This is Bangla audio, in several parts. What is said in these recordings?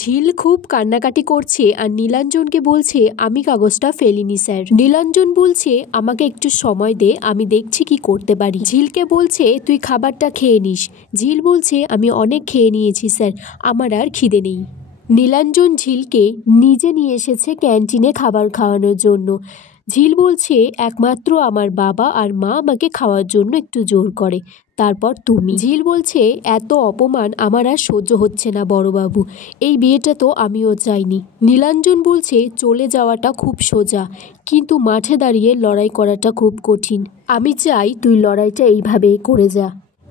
ঝিল খুব কান্নাকাটি করছে আর নীলাঞ্জনকে বলছে আমি কাগজটা ফেলিনি স্যার। নীলাঞ্জন বলছে আমাকে একটু সময় দে, আমি দেখছি কি করতে পারি। ঝিলকে বলছে তুই খাবারটা খেয়ে নিস। ঝিল বলছে আমি অনেক খেয়ে নিয়েছি স্যার, আমার আর খিদে নেই। নীলাঞ্জন ঝিলকে নিজে নিয়ে এসেছে ক্যান্টিনে খাবার খাওয়ানোর জন্য। ঝিল বলছে একমাত্র আমার বাবা আর মা আমাকে খাওয়ার জন্য একটু জোর করে, তারপর তুমি। ঝিল বলছে এত অপমান আমার আর সহ্য হচ্ছে না বড়বাবু, এই বিয়েটা তো আমিও চাইনি। নীলাঞ্জন বলছে চলে যাওয়াটা খুব সোজা, কিন্তু মাঠে দাঁড়িয়ে লড়াই করাটা খুব কঠিন। আমি চাই তুই লড়াইটা এইভাবেই করে যা।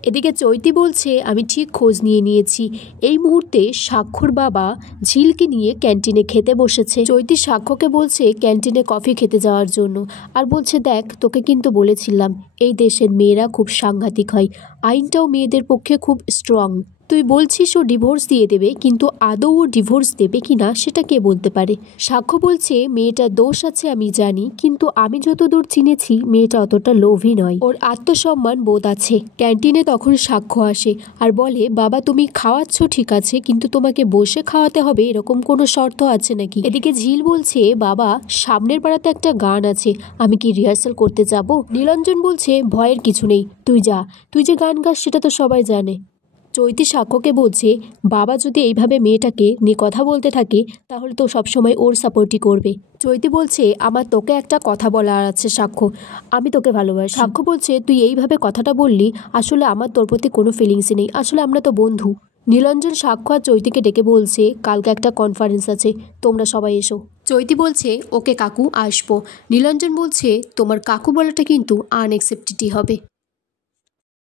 এদিকে চৈতি বলছে আমি ঠিক খোঁজ নিয়ে নিয়েছি। এই মুহূর্তে সাক্ষর বাবা ঝিলকে নিয়ে ক্যান্টিনে খেতে বসেছে। চৈতি সাক্ষ্যকে বলছে ক্যান্টিনে কফি খেতে যাওয়ার জন্য, আর বলছে দেখ তোকে কিন্তু বলেছিলাম এই দেশের মেয়েরা খুব সাংঘাতিক হয়, আইনটাও মেয়েদের পক্ষে খুব স্ট্রং। তুই বলছিস ও ডিভোর্স দিয়ে দেবে, কিন্তু আদৌ ও ডিভোর্স দেবে কিনা সেটা কে বলতে পারে। সাক্ষ্য বলছে মেয়েটার দোষ আছে আমি জানি, কিন্তু আমি যতদূর চিনেছি মেয়েটা অতটা লোভী নয়, ওর আত্মসম্মান বোধ আছে। ক্যান্টিনে তখন সাক্ষ্য আসে আর বলে বাবা তুমি খাওয়াচ্ছ ঠিক আছে, কিন্তু তোমাকে বসে খাওয়াতে হবে এরকম কোনো শর্ত আছে নাকি। এদিকে ঝিল বলছে বাবা সামনের পাড়াতে একটা গান আছে, আমি কি রিহার্সাল করতে যাব। নীলাঞ্জন বলছে ভয়ের কিছু নেই, তুই যা, তুই যে গান গাস সেটা তো সবাই জানে। চৈতি সাক্ষ্যকে বলছে বাবা যদি এইভাবে মেয়েটাকে নিয়ে কথা বলতে থাকে তাহলে তো সবসময় ওর সাপোর্টই করবে। চৈতি বলছে আমার তোকে একটা কথা বলার আছে সাক্ষ্য, আমি তোকে ভালোবাসি। সাক্ষ্য বলছে তুই এইভাবে কথাটা বললি, আসলে আমার তোর প্রতি কোনো ফিলিংসই নেই, আসলে আমরা তো বন্ধু। নীলাঞ্জন সাক্ষ্য আর চৈতিকে ডেকে বলছে কালকে একটা কনফারেন্স আছে, তোমরা সবাই এসো। চৈতি বলছে ওকে কাকু আসবো। নীলাঞ্জন বলছে তোমার কাকু বলাটা কিন্তু আনএক্সেপ্টেডই হবে।